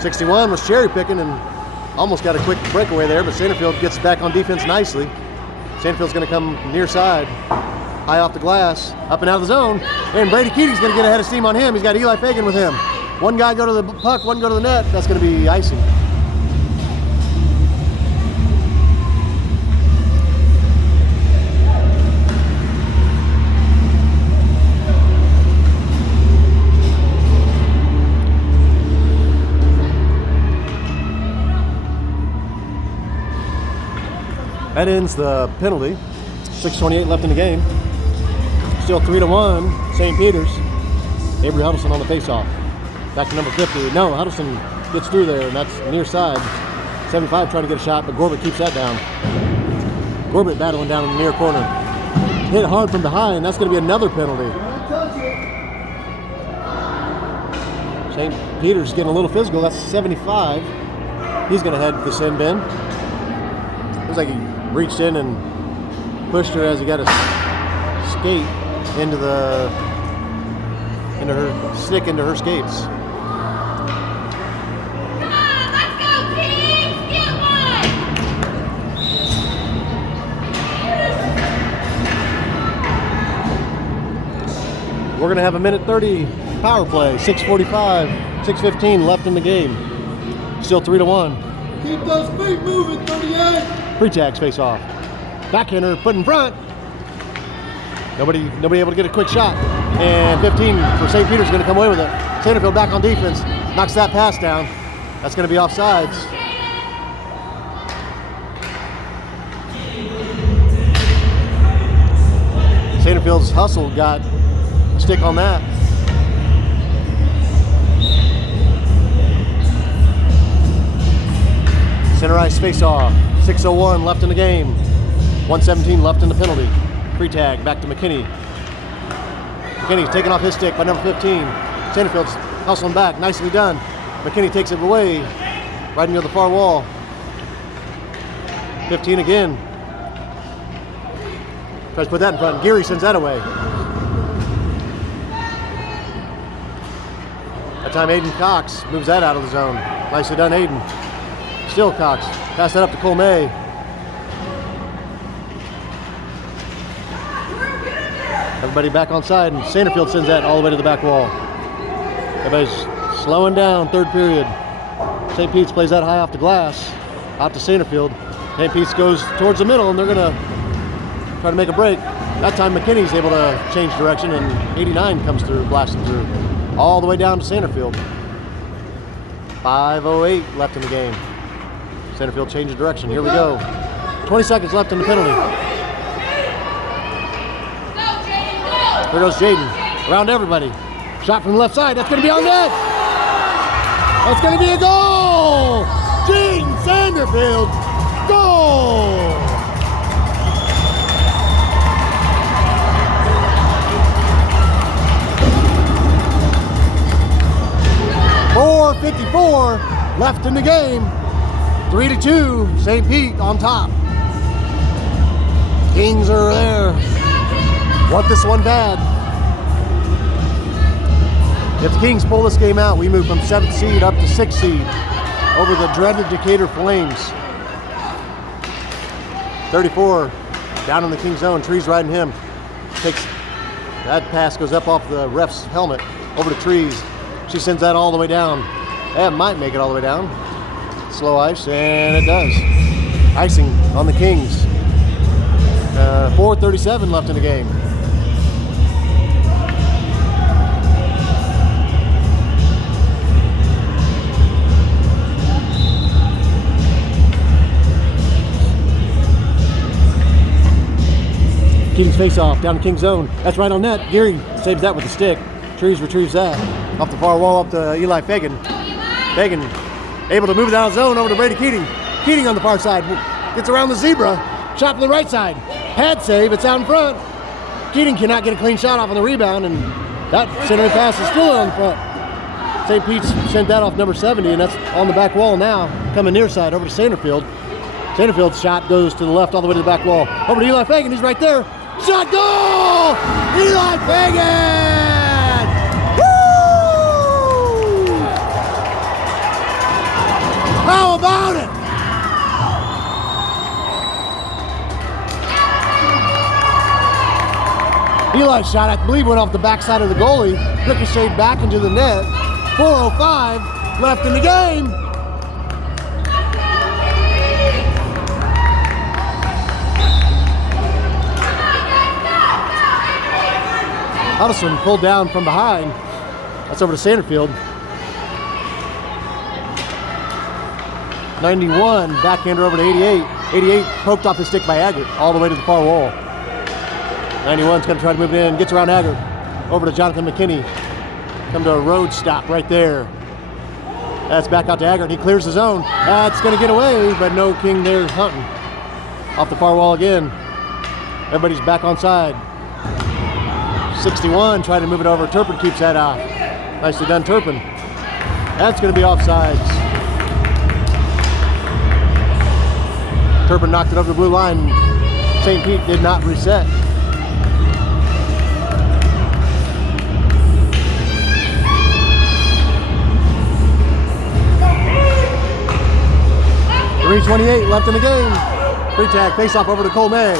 61 was cherry picking and almost got a quick breakaway there, but Sanderfield gets back on defense nicely. Sanderfield's going to come near side, high off the glass, up and out of the zone, and Brady Keating's going to get ahead of steam on him. He's got Eli Fagan with him. One guy go to the puck, one go to the net. That's going to be icing. That ends the penalty. 6:28 left in the game. Still 3-1, St. Peter's. Avery Huddleston on the faceoff. Back to number 50. No, Huddleston gets through there, and that's near side. 75 trying to get a shot, but Gorbett keeps that down. Corbett battling down in the near corner. Hit hard from behind. That's going to be another penalty. St. Peter's getting a little physical. That's 75. He's going to head for the sin bin. Looks like he reached in and pushed her as he got a skate into her stick into her skates. Come on, let's go, Kings! Get one! We're going to have a minute 30 power play. 6:45, 6:15 left in the game. Still 3-1. Keep those feet moving, 38. Pre-tags face off. Backhander put in front. Nobody able to get a quick shot. And 15 for St. Peter's going to come away with it. Sanderfield back on defense. Knocks that pass down. That's going to be offsides. Sanderfield's hustle got a stick on that. Center ice face off. 6:01 left in the game. 1:17 left in the penalty. Free tag back to McKinney. McKinney's taking off his stick by number 15. Sanderfield's hustling back. Nicely done. McKinney takes it away right near the far wall. 15 again. Tries to put that in front. Geary sends that away. That time Aiden Cox moves that out of the zone. Nicely done, Aiden. Still Cox. Pass that up to Cole May. Everybody back on side, and Sanderfield sends that all the way to the back wall. Everybody's slowing down, third period. St. Pete's plays that high off the glass, out to Sanderfield. St. Pete's goes towards the middle, and they're gonna try to make a break. That time McKinney's able to change direction, and 89 comes through, blasting through, all the way down to Sanderfield. 5:08 left in the game. Sanderfield changes direction. Here we go. 20 seconds left in the penalty. Here goes Jaden. Around everybody. Shot from the left side. That's going to be on net. That's going to be a goal. Jaden Sanderfield. Goal. .454 left in the game. 3-2, St. Pete on top. Kings are there. Want this one bad. If the Kings pull this game out, we move from 7th seed up to 6th seed over the dreaded Decatur Flames. 34 down in the Kings zone. Trees riding him. Takes that pass, goes up off the ref's helmet over to Trees. She sends that all the way down. That might make it all the way down. Slow ice, and it does. Icing on the Kings. 4:37 left in the game. Keating's face off down to King's zone. That's right on net. Geary saves that with the stick. Trees retrieves that. Off the far wall up to Eli Fagan. Fagan able to move it down the zone over to Brady Keating. Keating on the far side. Gets around the zebra. Shot from the right side. Pad save. It's out in front. Keating cannot get a clean shot off on the rebound, and that center pass is still on the front. St. Pete's sent that off number 70, and that's on the back wall now. Coming near side over to Sanderfield. Sanderfield's shot goes to the left all the way to the back wall. Over to Eli Fagan. He's right there. Shot goal! Eli Fagan! Woo! How about it? Eli's shot, I believe, went off the backside of the goalie. Ricocheted back into the net. 4:05 left in the game. Huddleston pulled down from behind. That's over to Sanderfield. 91, backhander over to 88. 88 poked off his stick by Aggert all the way to the far wall. 91's going to try to move it in, gets around Aggert. Over to Jonathan McKinney. Come to a road stop right there. That's back out to Aggert. He clears the zone. That's going to get away, but no King there hunting. Off the far wall again. Everybody's back on side. 61 trying to move it over. Turpin keeps that out. Nicely done, Turpin. That's going to be offsides. Turpin knocked it over the blue line. St. Pete did not reset. .328 left in the game. Free tag, face off over to Cole May.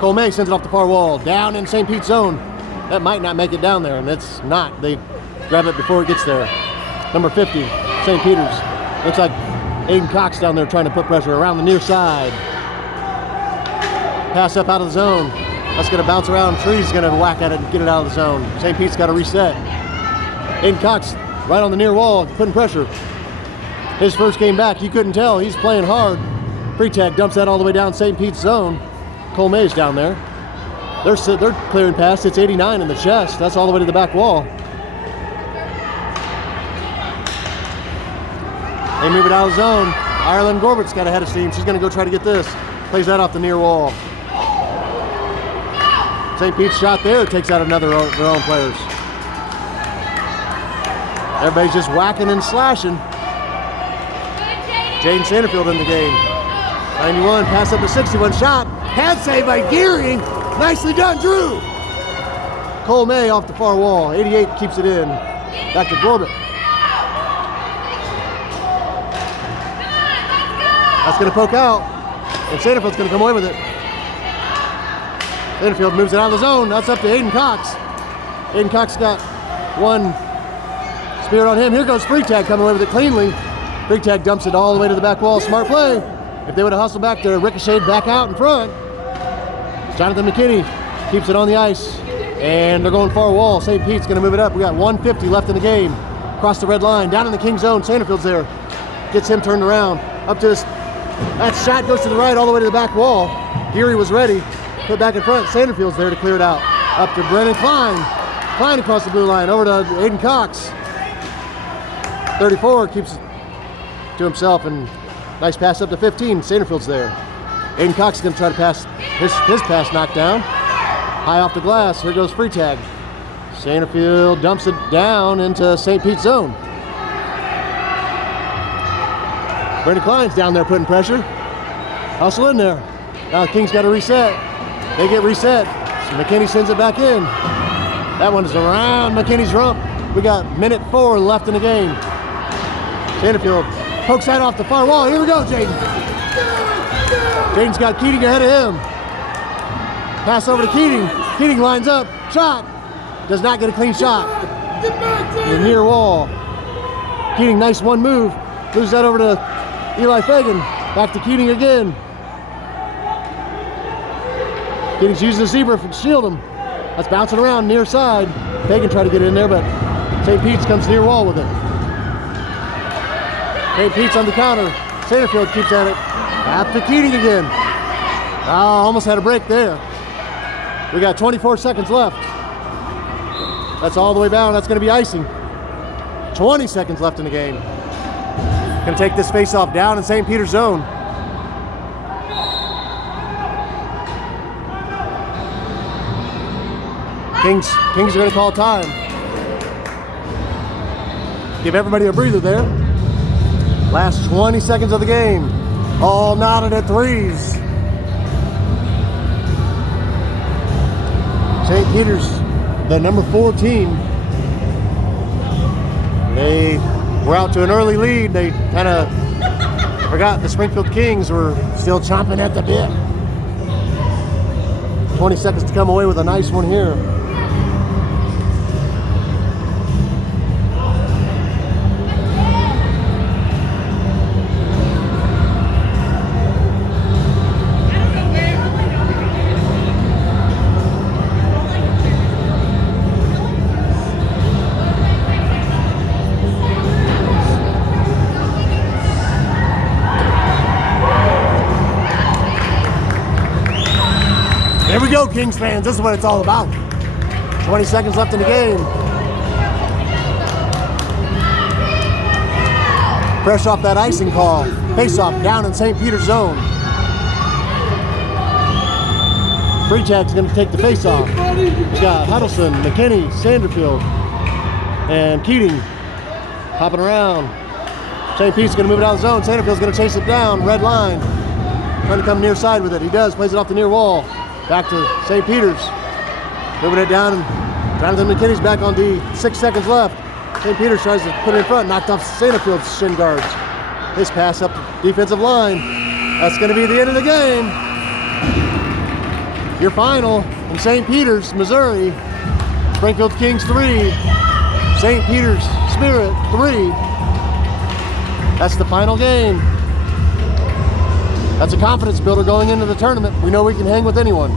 Cole May sends it off the far wall, down in St. Pete's zone. That might not make it down there, and it's not. They grab it before it gets there. Number 50, St. Peter's. Looks like Aiden Cox down there trying to put pressure around the near side. Pass up out of the zone. That's going to bounce around. Tree's going to whack at it and get it out of the zone. St. Pete's got to reset. Aiden Cox right on the near wall, putting pressure. His first game back, you couldn't tell. He's playing hard. Free tag dumps that all the way down St. Pete's zone. Cole May's down there. They're clearing past. It's 89 in the chest. That's all the way to the back wall. They move it out of the zone. Ireland Gorbert's got ahead of steam. She's going to go try to get this. Plays that off the near wall. St. Pete's shot there takes out another their own players. Everybody's just whacking and slashing. Jaden Sanderfield in the game. 91, pass up to 61, shot. Pad save by Geary. Nicely done, Drew. Cole May off the far wall. 88 keeps it in. Back to Gorbett. That's going to poke out. And Sanderfield's going to come away with it. Sanderfield moves it out of the zone. That's up to Aiden Cox. Aiden Cox got one spear on him. Here goes free tag coming away with it cleanly. Free tag dumps it all the way to the back wall. Smart play. If they would have hustled back there, ricocheted back out in front. Jonathan McKinney keeps it on the ice. And they're going far wall. St. Pete's going to move it up. We got 150 left in the game. Across the red line. Down in the King zone. Sanderfield's there. Gets him turned around. Up to this. That shot goes to the right all the way to the back wall. Geary was ready. Put back in front. Sanderfield's there to clear it out. Up to Brennan Klein. Klein across the blue line. Over to Aiden Cox. 34 keeps it to himself, and nice pass up to 15. Sanderfield's there. Aiden Cox is going to try to pass his pass knocked down. High off the glass. Here goes free tag. Sanderfield dumps it down into St. Pete's zone. Brendan Klein's down there putting pressure. Hustle in there. Now the Kings got to reset. They get reset. So McKinney sends it back in. That one is around McKinney's rump. We got minute 4 left in the game. Sanderfield pokes that off the far wall. Here we go, Jaden. Jaden's got Keating ahead of him. Pass over to Keating. Keating lines up. Shot. Does not get a clean shot. The near wall. Keating, nice one move. Moves that over to Eli Fagan. Back to Keating again. Keating's using the zebra to shield him. That's bouncing around near side. Fagan tried to get in there, but St. Pete's comes near wall with it. St. Pete's on the counter. Sanderfield keeps at it. Back to Keating again. Almost had a break there. We got 24 seconds left. That's all the way down. That's going to be icing. 20 seconds left in the game. Going to take this face-off down in St. Peter's zone. Kings are going to call time. Give everybody a breather there. Last 20 seconds of the game. All knotted at threes. St. Peter's, the number 4 team. They were out to an early lead. They kind of forgot the Springfield Kings were still chomping at the bit. 20 seconds to come away with a nice one here. Here we go, Kings fans. This is what it's all about. 20 seconds left in the game. Fresh off that icing call. Face-off down in St. Peter's zone. Freechak's going to take the face-off. We got Huddleston, McKinney, Sanderfield, and Keating hopping around. St. Pete's going to move it out of the zone. Sanderfield's going to chase it down, red line. Trying to come near side with it. He does, plays it off the near wall. Back to St. Peter's. Moving it down, and Jonathan McKinney's back on D. 6 seconds left. St. Peter's tries to put it in front, knocked off Sanderfield's shin guards. His pass up the defensive line. That's going to be the end of the game. Your final in St. Peter's, Missouri. Springfield Kings 3, St. Peter's Spirit 3. That's the final game. That's a confidence builder going into the tournament. We know we can hang with anyone.